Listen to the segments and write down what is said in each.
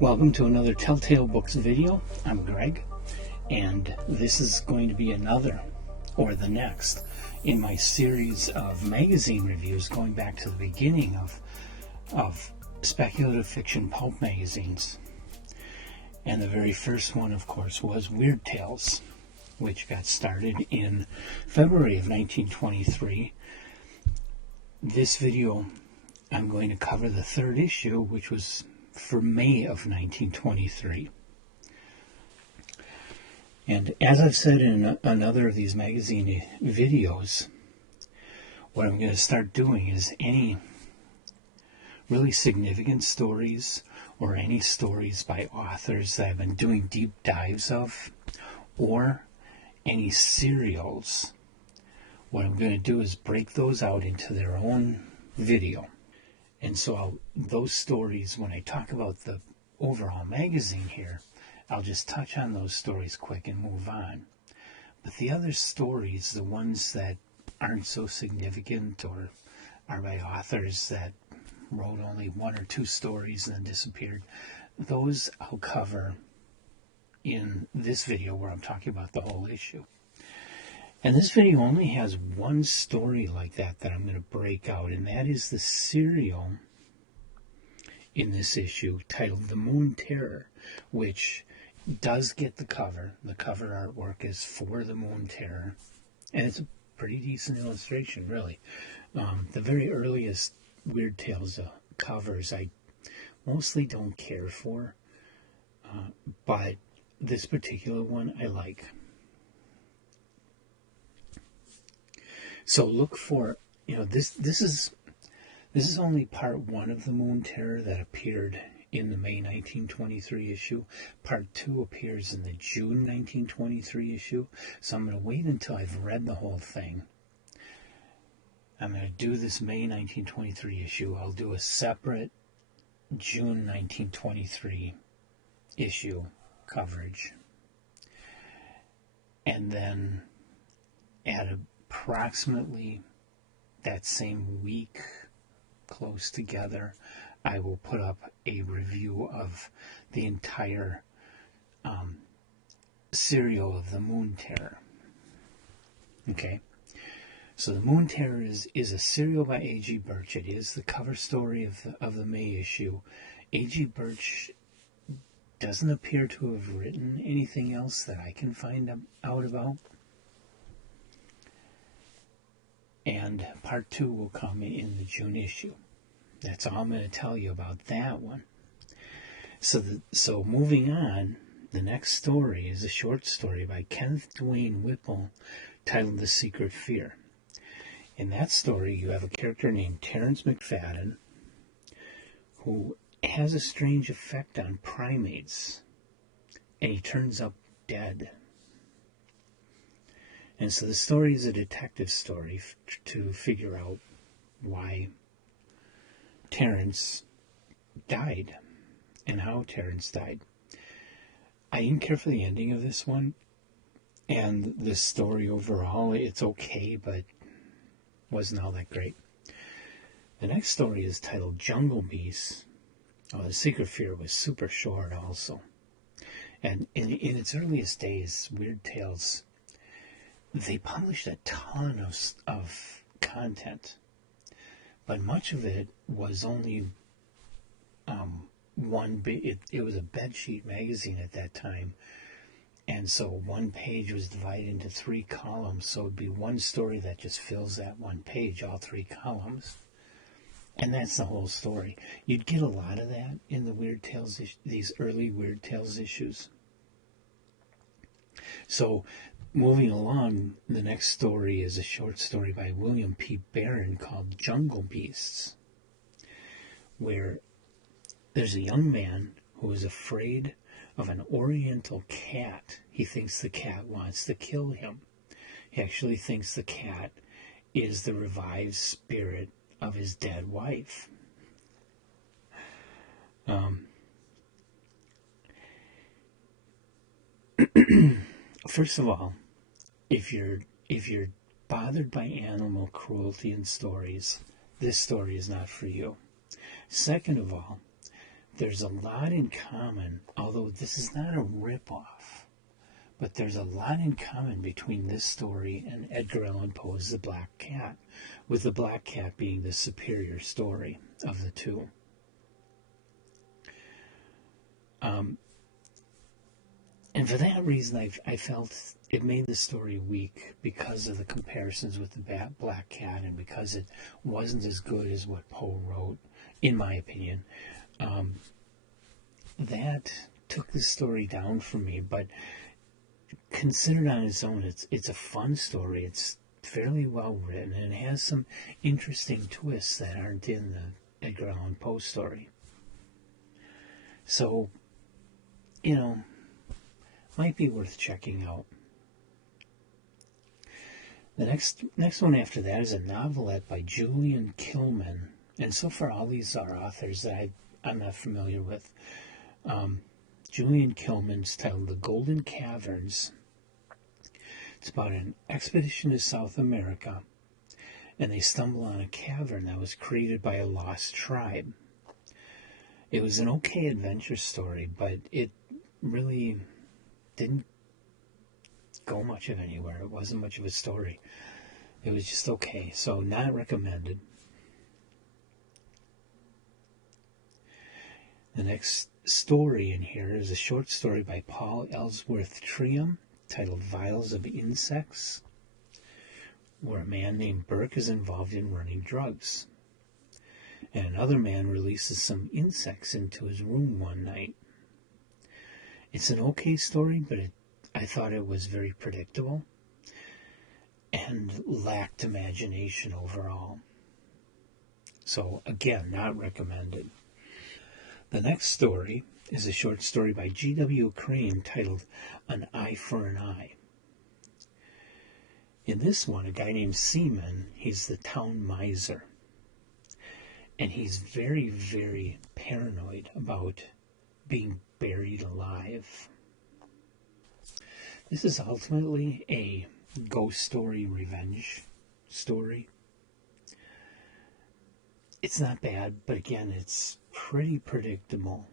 Welcome to another Telltale Books video. I'm Greg, and this is going to be another, or the next, in my series of magazine reviews going back to the beginning of speculative fiction pulp magazines. And the very first one, of course, was Weird Tales, which got started in February of 1923. This video, I'm going to cover the third issue, which was for May of 1923. And as I've said in another of these magazine videos, what I'm going to start doing is any really significant stories or any stories by authors that I've been doing deep dives of, or any serials, what I'm going to do is break those out into their own video. And so those stories, when I talk about the overall magazine here, I'll just touch on those stories quick and move on. But the other stories, the ones that aren't so significant or are by authors that wrote only one or two stories and then disappeared, those I'll cover in this video where I'm talking about the whole issue. And this video only has one story like that I'm going to break out, and that is the serial in this issue titled The Moon Terror, which does get the cover. The cover artwork is for The Moon Terror, and it's a pretty decent illustration, really. The very earliest Weird Tales covers I mostly don't care for, but this particular one I like. So look for, this is only part one of The Moon Terror that appeared in the May 1923 issue. Part two appears in the June 1923 issue. So I'm going to wait until I've read the whole thing. I'm going to do this May 1923 issue. I'll do a separate June 1923 issue coverage. And then at approximately that same week, close together, I will put up a review of the entire serial of The Moon Terror. Okay, so The Moon Terror is a serial by A.G. Birch. It is the cover story of the May issue. A.G. Birch doesn't appear to have written anything else that I can find out about. And part two will come in the June issue. That's all I'm going to tell you about that one. So moving on, the next story is a short story by Kenneth Dwayne Whipple titled The Secret Fear. In that story, you have a character named Terence McFadden who has a strange effect on primates, and he turns up dead. And so the story is a detective story to figure out why Terence died and how Terence died. I didn't care for the ending of this one, and the story overall, it's okay, but wasn't all that great. The next story is titled Jungle Beasts. The Secret Fear was super short also. And in its earliest days, Weird Tales, they published a ton of content, but much of it was only it was a bedsheet magazine at that time, and so one page was divided into 3 columns, so it'd be one story that just fills that one page, all 3 columns, and that's the whole story. You'd get a lot of that in the Weird Tales, these early Weird Tales issues. So moving along, the next story is a short story by William P. Barron called Jungle Beasts, where there's a young man who is afraid of an oriental cat. He thinks the cat wants to kill him. He actually thinks the cat is the revived spirit of his dead wife. First of all, if you're bothered by animal cruelty in stories, this story is not for you. Second of all, there's a lot in common, although this is not a ripoff, but there's a lot in common between this story and Edgar Allan Poe's The Black Cat, with The Black Cat being the superior story of the two. And for that reason, I felt it made the story weak because of the comparisons with the Black Cat, and because it wasn't as good as what Poe wrote, in my opinion. That took the story down for me, but considered on its own, it's a fun story. It's fairly well written, and it has some interesting twists that aren't in the Edgar Allan Poe story. So, might be worth checking out. The next one after that is a novelette by Julian Killman, and so far all these are authors that I'm not familiar with. Julian Killman's titled The Golden Caverns. It's about an expedition to South America, and they stumble on a cavern that was created by a lost tribe. It was an okay adventure story, but it really didn't go much of anywhere. It wasn't much of a story. It was just okay, so not recommended. The next story in here is a short story by Paul Ellsworth Trium titled Vials of Insects, where a man named Burke is involved in running drugs, and another man releases some insects into his room one night. It's an okay story, but I thought it was very predictable and lacked imagination overall. So again, not recommended. The next story is a short story by G.W. Crane titled An Eye for an Eye. In this one, a guy named Seaman, he's the town miser. And he's very, very paranoid about being buried alive. This is ultimately a ghost story revenge story. It's not bad, but again, it's pretty predictable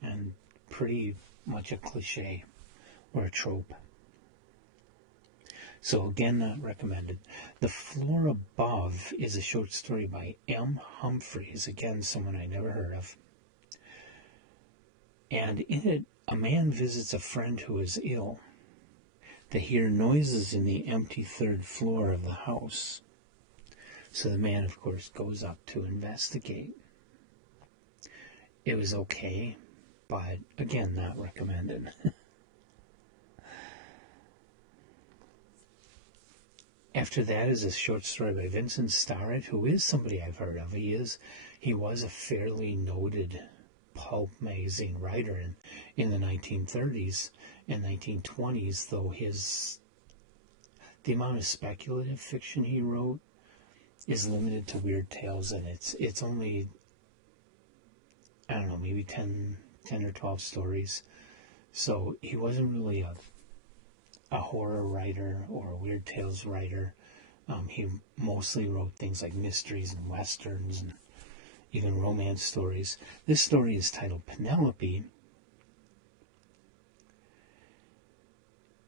and pretty much a cliche or a trope. So again, not recommended. The Floor Above is a short story by M. Humphreys, again, someone I never heard of. And in it, a man visits a friend who is ill. They hear noises in the empty third floor of the house. So the man, of course, goes up to investigate. It was okay, but again, not recommended. After that is a short story by Vincent Starrett, who is somebody I've heard of. He was a fairly noted pulp magazine writer in the 1930s and 1920s, though the amount of speculative fiction he wrote is limited to Weird Tales, and it's only, I don't know, maybe 10 or 12 stories. So he wasn't really a horror writer or a Weird Tales writer. He mostly wrote things like mysteries and westerns and even romance stories. This story is titled Penelope,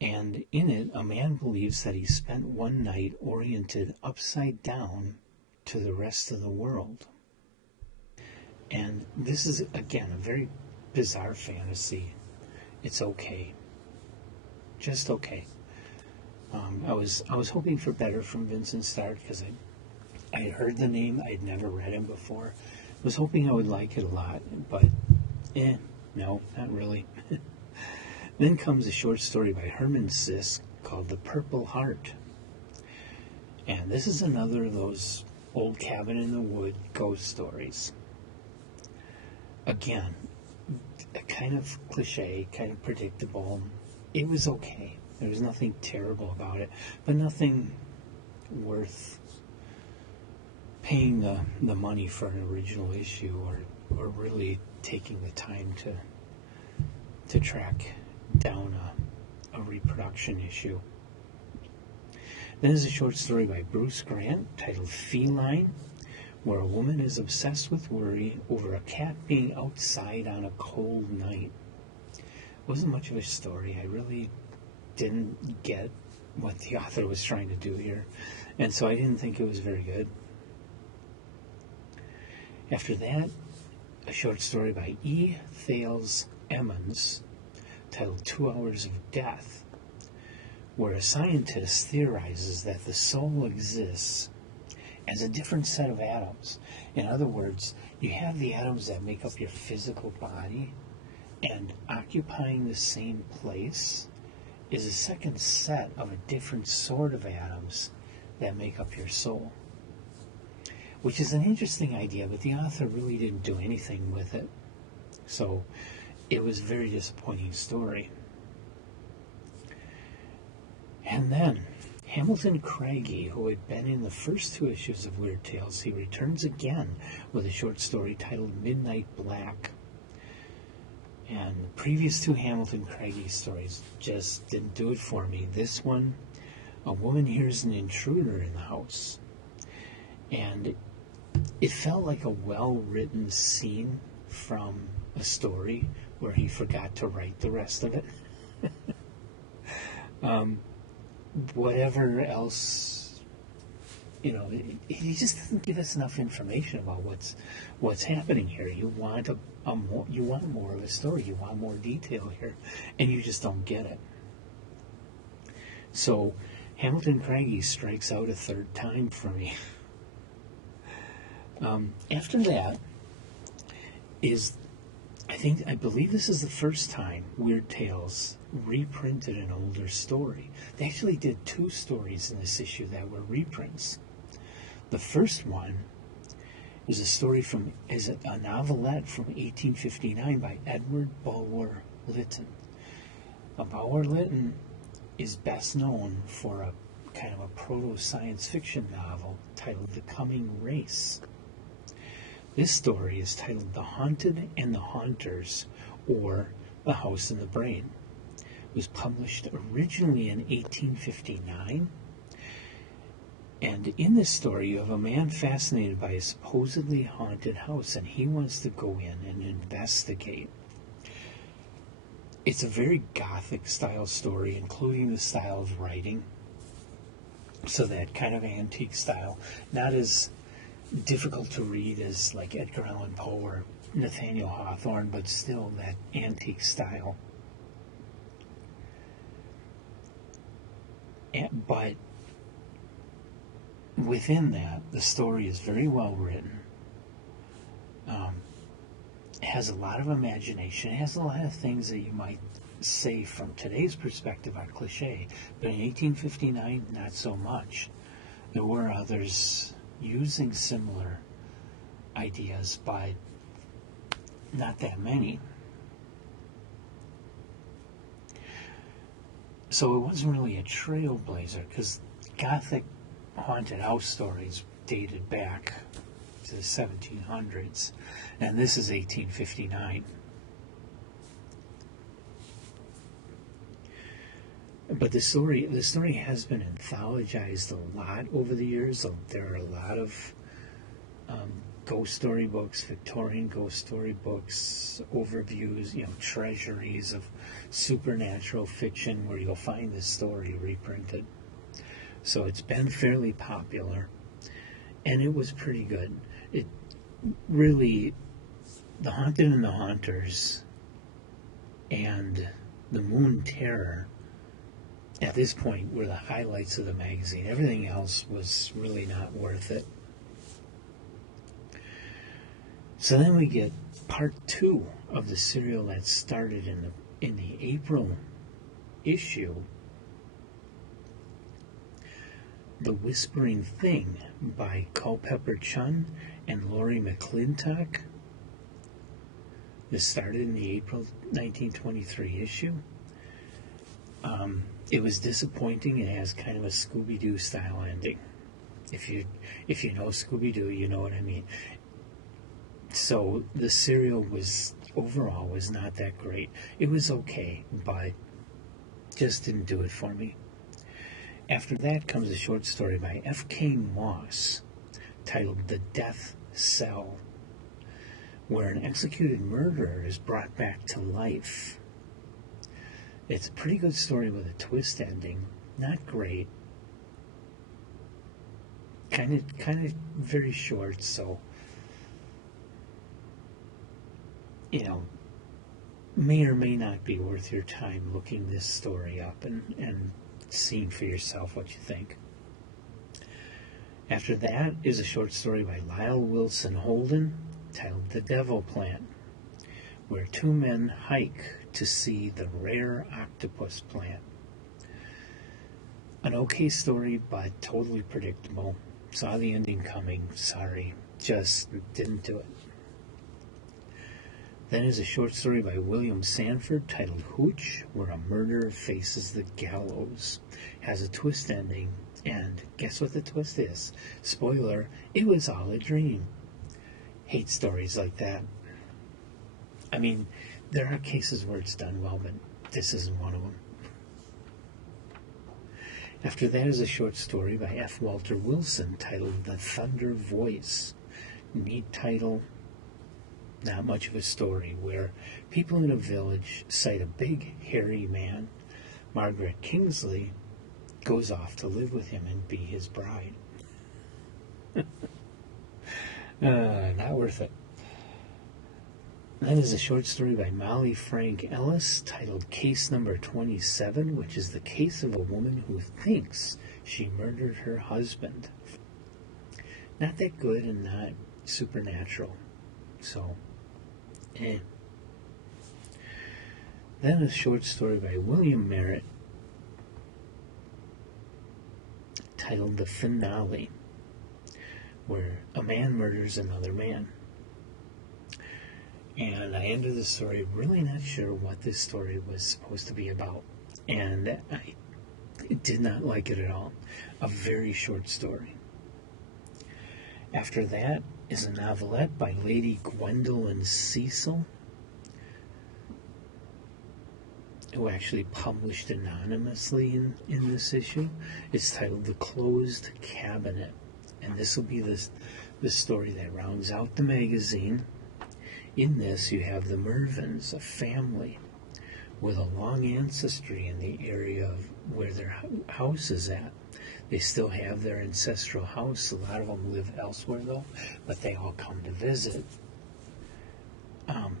and in it, a man believes that he spent one night oriented upside down to the rest of the world. And this is, again, a very bizarre fantasy. It's okay. Just okay. I was hoping for better from Vincent Starrett because I had heard the name. I'd never read him before. I was hoping I would like it a lot, but no, not really. Then comes a short story by Herman Sisk called The Purple Heart. And this is another of those old cabin in the wood ghost stories. Again, kind of cliche, kind of predictable. It was okay. There was nothing terrible about it, but nothing worth paying the money for an original issue or really taking the time to track down a reproduction issue. Then there's a short story by Bruce Grant titled Feline, where a woman is obsessed with worry over a cat being outside on a cold night. It wasn't much of a story. I really didn't get what the author was trying to do here, and so I didn't think it was very good. After that, a short story by E. Thales Emmons titled 2 Hours of Death, where a scientist theorizes that the soul exists as a different set of atoms. In other words, you have the atoms that make up your physical body, and occupying the same place is a second set of a different sort of atoms that make up your soul. Which is an interesting idea, but the author really didn't do anything with it. So it was a very disappointing story. And then Hamilton Craigie, who had been in the first 2 issues of Weird Tales, he returns again with a short story titled Midnight Black. And the previous 2 Hamilton Craigie stories just didn't do it for me. This one, a woman hears an intruder in the house. And it felt like a well-written scene from a story where he forgot to write the rest of it. Whatever else, he just doesn't give us enough information about what's happening here. You want you want more of a story. You want more detail here, and you just don't get it. So Hamilton Craigie strikes out a 3rd time for me. After that I believe this is the first time Weird Tales reprinted an older story. They actually did 2 stories in this issue that were reprints. The first one is a novelette from 1859 by Edward Bulwer Lytton. Bulwer Lytton is best known for a kind of a proto-science fiction novel titled The Coming Race. This story is titled The Haunted and the Haunters, or The House in the Brain. It was published originally in 1859. And in this story, you have a man fascinated by a supposedly haunted house, and he wants to go in and investigate. It's a very Gothic style story, including the style of writing. So that kind of antique style, not as difficult to read as like Edgar Allan Poe or Nathaniel Hawthorne, but still that antique style. But within that, the story is very well written. It has a lot of imagination. It has a lot of things that you might say from today's perspective are cliche, but in 1859, not so much. There were others using similar ideas, but not that many. So it wasn't really a trailblazer, because Gothic haunted house stories dated back to the 1700s, and this is 1859. But the story has been anthologized a lot over the years. There are a lot of ghost story books, Victorian ghost story books, overviews, treasuries of supernatural fiction where you'll find this story reprinted. So it's been fairly popular, and it was pretty good. It really, The Haunted and the Haunters and The Moon Terror at this point were the highlights of the magazine. Everything else was really not worth it. So then we get part 2 of the serial that started in the April issue, The Whispering Thing by Culpeper Chun and Laurie McClintock. This started in the April 1923 issue. It was disappointing. It has kind of a Scooby-Doo style ending. If you know Scooby-Doo, you know what I mean. So the serial overall was not that great. It was okay, but just didn't do it for me. After that comes a short story by F.K. Moss titled The Death Cell, where an executed murderer is brought back to life. It's a pretty good story with a twist ending. Not great. Kind of very short, so may or may not be worth your time looking this story up and seeing for yourself what you think. After that is a short story by Lyle Wilson Holden titled The Devil Plant, where two men hike to see the rare octopus plant. An okay story, but totally predictable. Saw the ending coming. Sorry. Just didn't do it. Then is a short story by William Sanford titled Hooch, where a murderer faces the gallows. Has a twist ending, and guess what the twist is? Spoiler, it was all a dream. Hate stories like that. I mean, there are cases where it's done well, but this isn't one of them. After that is a short story by F. Walter Wilson titled The Thunder Voice. Neat title, not much of a story, where people in a village sight a big, hairy man. Margaret Kingsley goes off to live with him and be his bride. Not worth it. That is a short story by Molly Frank Ellis titled Case Number 27, which is the case of a woman who thinks she murdered her husband. Not that good and not supernatural. So, Then a short story by William Merritt titled The Finale, where a man murders another man. And I ended the story really not sure what this story was supposed to be about. And I did not like it at all. A very short story. After that is a novelette by Lady Gwendolyn Cecil, who actually published anonymously in this issue. It's titled The Closed Cabinet. And this will be the story that rounds out the magazine. In this, you have the Mervyns, a family with a long ancestry in the area of where their house is at. They still have their ancestral house. A lot of them live elsewhere, though, but they all come to visit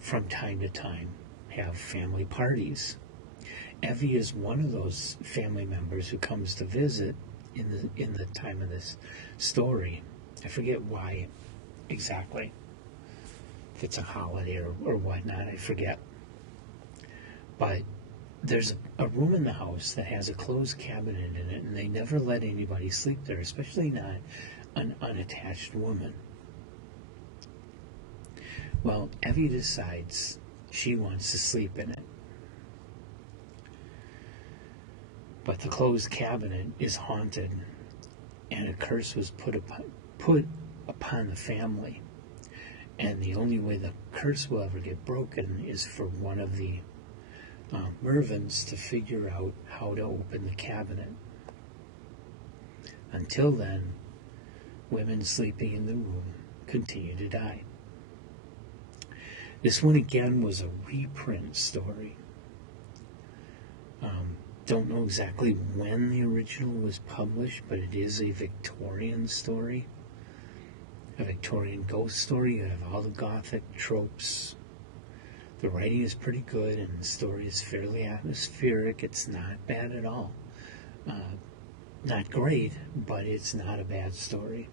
from time to time, have family parties. Evie is one of those family members who comes to visit in the time of this story. I forget why exactly. If it's a holiday or whatnot, I forget. But there's a room in the house that has a closed cabinet in it, and they never let anybody sleep there, especially not an unattached woman. Well, Evie decides she wants to sleep in it. But the closed cabinet is haunted, and a curse was put upon the family. And the only way the curse will ever get broken is for one of the Mervyns to figure out how to open the cabinet. Until then, women sleeping in the room continue to die. This one again was a reprint story. Don't know exactly when the original was published, but it is a Victorian story. A Victorian ghost story. You have all the Gothic tropes. The writing is pretty good, and the story is fairly atmospheric. It's not bad at all. Not great, but it's not a bad story.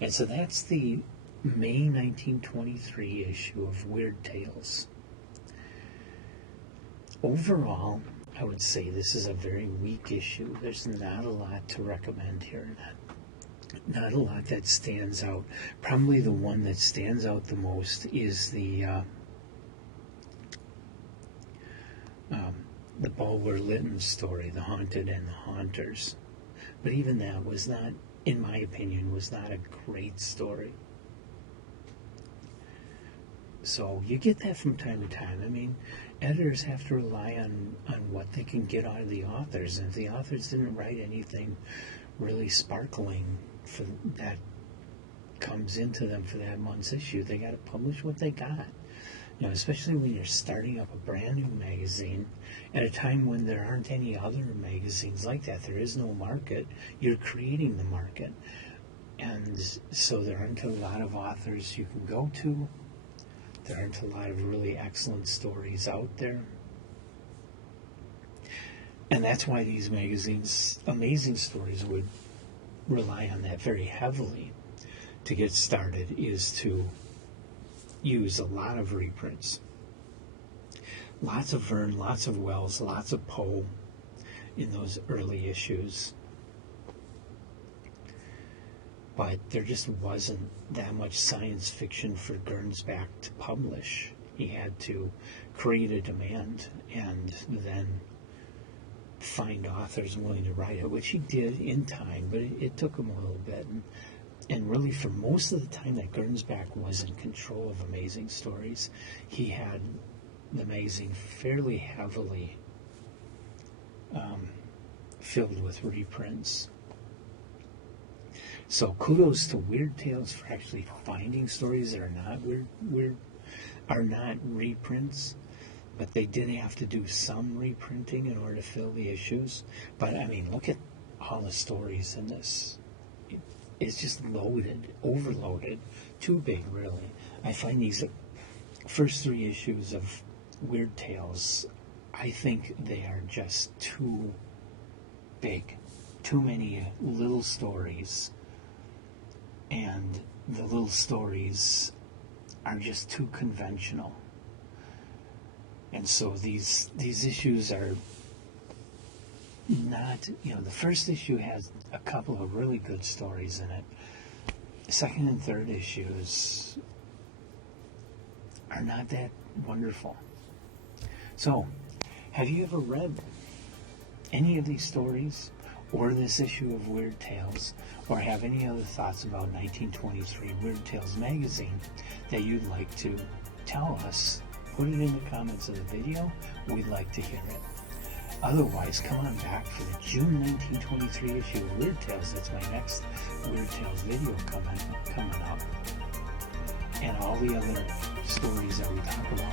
And so that's the May 1923 issue of Weird Tales. Overall, I would say this is a very weak issue. There's not a lot to recommend here. Not a lot that stands out. Probably the one that stands out the most is the Bulwer Lytton story, The Haunted and the Haunters. But even that was not, in my opinion, was not a great story. So you get that from time to time. I mean, editors have to rely on what they can get out of the authors. And if the authors didn't write anything really sparkling for that comes into them for that month's issue. They got to publish what they got. Especially when you're starting up a brand new magazine at a time when there aren't any other magazines like that. There is no market. You're creating the market. And so there aren't a lot of authors you can go to. There aren't a lot of really excellent stories out there. And that's why these magazines, Amazing Stories, would rely on that very heavily to get started, is to use a lot of reprints. Lots of Verne, lots of Wells, lots of Poe in those early issues. But there just wasn't that much science fiction for Gernsback to publish. He had to create a demand and then find authors willing to write it, which he did in time, but it took him a little bit. And really, for most of the time that Gernsback was in control of Amazing Stories, he had the magazine fairly heavily filled with reprints. So kudos to Weird Tales for actually finding stories that are not reprints, but they did have to do some reprinting in order to fill the issues. But I mean, look at all the stories in this. It's just loaded, overloaded, too big, really. I find these first 3 issues of Weird Tales, I think they are just too big. Too many little stories. And the little stories are just too conventional. And so these issues are not, the first issue has a couple of really good stories in it. The second and third issues are not that wonderful. So, have you ever read any of these stories or this issue of Weird Tales, or have any other thoughts about 1923 Weird Tales magazine that you'd like to tell us? Put it in the comments of the video. We'd like to hear it. Otherwise, come on back for the June 1923 issue of Weird Tales. That's my next Weird Tales video coming up. And all the other stories that we talk about